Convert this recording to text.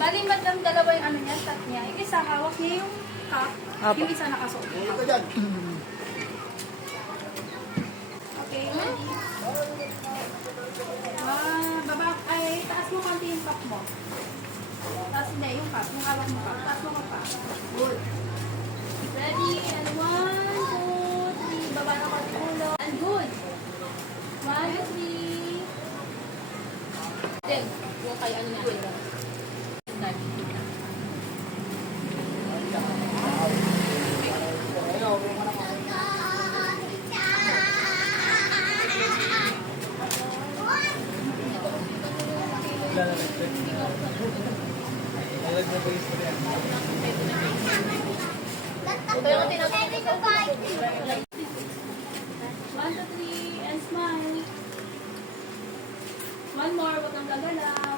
Bali, madam, dalawa yung ano niya, tat niya. Yung isa, hawak niya yung cup. Apo. Yung isa nakasuot. Okay, ready? Baba, ay, taas mo konti yung cup mo. Taas hindi, yung cup. Yung hawak mo cup. Taas mo pa. Good. Ready? And 1, 2, 3. Baba na konti ulo. And good. 1, 2, 3. Then, yung kay ano na. Good. One, two, three, and smile. One more, wag nang gagalaw.